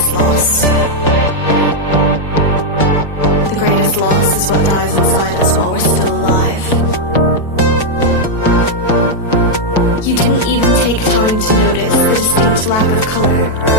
greatest loss. The greatest loss is what dies inside us while we're still alive. You didn't even take time to notice the distinct lack of color